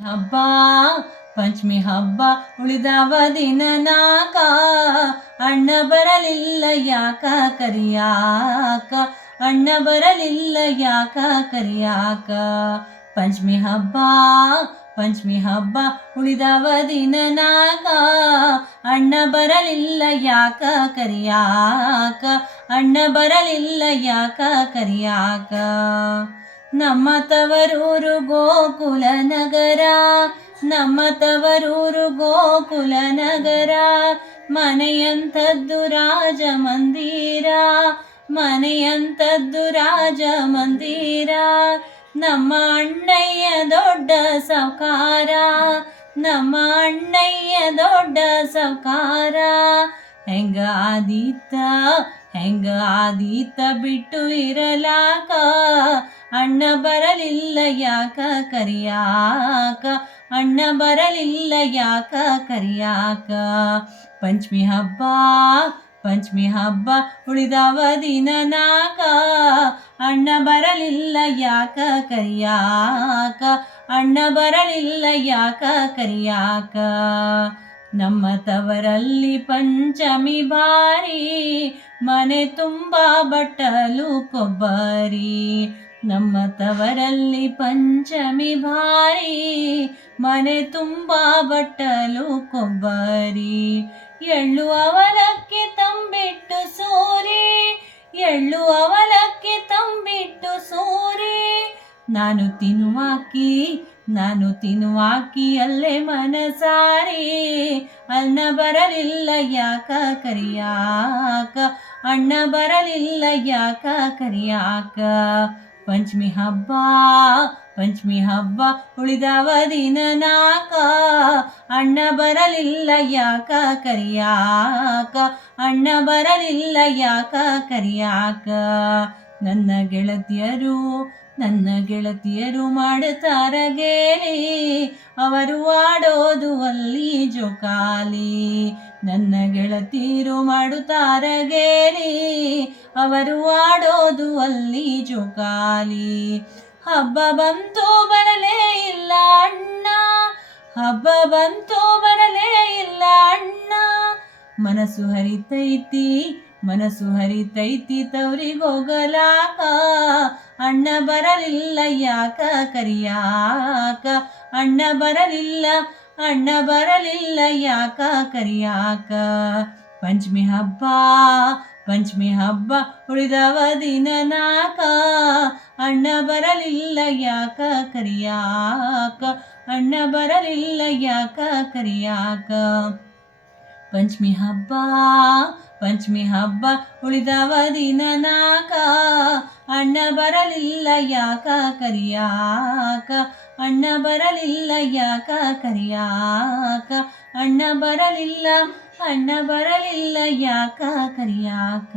ಹಬ್ಬ ಪಂಚಮಿ ಹಬ್ಬ ಉಳಿದವ ದಿನ ನಾಕ, ಅಣ್ಣ ಬರಲಿಲ್ಲ ಯಾಕ ಕರಿಯಾಕ, ಅಣ್ಣ ಬರಲಿಲ್ಲ ಯಾಕ ಕರಿಯಾಕ. ಪಂಚಮಿ ಹಬ್ಬ ಉಳಿದವ ದಿನ ನಾಕ, ಅಣ್ಣ ಬರಲಿಲ್ಲ ಯಾಕ ಕರಿಯಾಕ, ಅಣ್ಣ ಬರಲಿಲ್ಲ ಯಾಕ ಕರಿಯಾಕ. ನಮ್ಮ ತವರೂರು ಗೋಕುಲ ನಗರ, ನಮ್ಮ ತವರೂರು ಗೋಕುಲ ನಗರ, ಮನೆಯಂಥದ್ದು ರಾಜ ಮಂದಿರ, ಮನೆಯಂಥದ್ದು ರಾಜ ಮಂದಿರ. ನಮ್ಮ ಅಣ್ಣಯ್ಯ ದೊಡ್ಡ ಸಾವ್ಕಾರ, ನಮ್ಮ ಅಣ್ಣಯ್ಯ ದೊಡ್ಡ ಸಾವ್ಕಾರ. ಹೆಂಗ ಆದೀತ ಬಿಟ್ಟು ಇರಲಾಕ, ಅಣ್ಣ ಬರಲಿಲ್ಲ ಯಾಕ ಕರಿಯಾಕ, ಅಣ್ಣ ಬರಲಿಲ್ಲ ಯಾಕ ಕರಿಯಾಕ. ಪಂಚಮಿ ಹಬ್ಬ ಉಳಿದವ ದಿನ ನಾಕ, ಅಣ್ಣ ಬರಲಿಲ್ಲ ಯಾಕ ಕರಿಯಾಕ, ಅಣ್ಣ ಬರಲಿಲ್ಲ ಯಾಕ ಕರಿಯಾಕ. ನಮ್ಮ ತವರಲ್ಲಿ ಪಂಚಮಿ ಭಾರಿ, ಮನೆ ತುಂಬ ಬಟ್ಟಲು ಕೊಬ್ಬರಿ. ನಮ್ಮ ತವರಲ್ಲಿ ಪಂಚಮಿ ಭಾರಿ, ಮನೆ ತುಂಬ ಬಟ್ಟಲು ಕೊಬ್ಬರಿ. ಎಳ್ಳು ಅವಲಕ್ಕಿ ತಂಬಿಟ್ಟು ಸೂರಿ, ಎಳ್ಳು ಅವಲಕ್ಕಿ ತಂಬಿಟ್ಟು ಸೂರಿ. ನಾನು ತಿನ್ನುವಾಕಿ ಅಲ್ಲೇ ಮನಸಾರಿ, ಅಣ್ಣ ಬರಲಿಲ್ಲ ಯಾಕ ಕರಿಯಾಕ, ಅಣ್ಣ ಬರಲಿಲ್ಲ ಯಾಕ ಕರಿಯಾಕ. ಪಂಚಮಿ ಹಬ್ಬ ಉಳಿದವ ದಿನ ನಾಕ, ಅಣ್ಣ ಬರಲಿಲ್ಲ ಯಾಕ ಕರಿಯಾಕ, ಅಣ್ಣ ಬರಲಿಲ್ಲ ಯಾಕ ಕರಿಯಾಕ. ನನ್ನ ಗೆಳತಿಯರು ಮಾಡುತ್ತಾರ ಗೇಲಿ, ಅವರು ಆಡೋದು ಅಲ್ಲಿ ಜೋಕಾಲಿ. ನನ್ನ ಗೆಳತಿಯರು ಮಾಡುತ್ತಾರ ಗೇಲಿ, ಅವರು ಆಡೋದು ಅಲ್ಲಿ ಜೋಕಾಲಿ. ಹಬ್ಬ ಬಂತು ಬರಲೇ ಇಲ್ಲ ಅಣ್ಣ, ಹಬ್ಬ ಬಂತು ಬರಲೇ ಇಲ್ಲ ಅಣ್ಣ. ಮನಸ್ಸು ಹರಿತೈತಿ ತವರಿಗೋಗಲಾಕ, ಅಣ್ಣ ಬರಲಿಲ್ಲ ಯಾಕ ಕರಿಯಾಕ, ಅಣ್ಣ ಬರಲಿಲ್ಲ ಯಾಕ ಕರಿಯಾಕ. ಪಂಚಮಿ ಹಬ್ಬ ಉಳಿದವ ದಿನ ನಾಕ, ಅಣ್ಣ ಬರಲಿಲ್ಲ ಯಾಕ ಕರಿಯಾಕ, ಅಣ್ಣ ಬರಲಿಲ್ಲ ಯಾಕ ಕರಿಯಾಕ. ಪಂಚಮಿ ಹಬ್ಬ ಉಳಿದವ ದಿನ ನಾಕ, ಅಣ್ಣ ಬರಲಿಲ್ಲ ಯಾಕ ಕರಿಯಾಕ, ಅಣ್ಣ ಬರಲಿಲ್ಲ ಯಾಕ ಕರಿಯಾಕ, ಅಣ್ಣ ಬರಲಿಲ್ಲ ಯಾಕ ಕರಿಯಾಕ.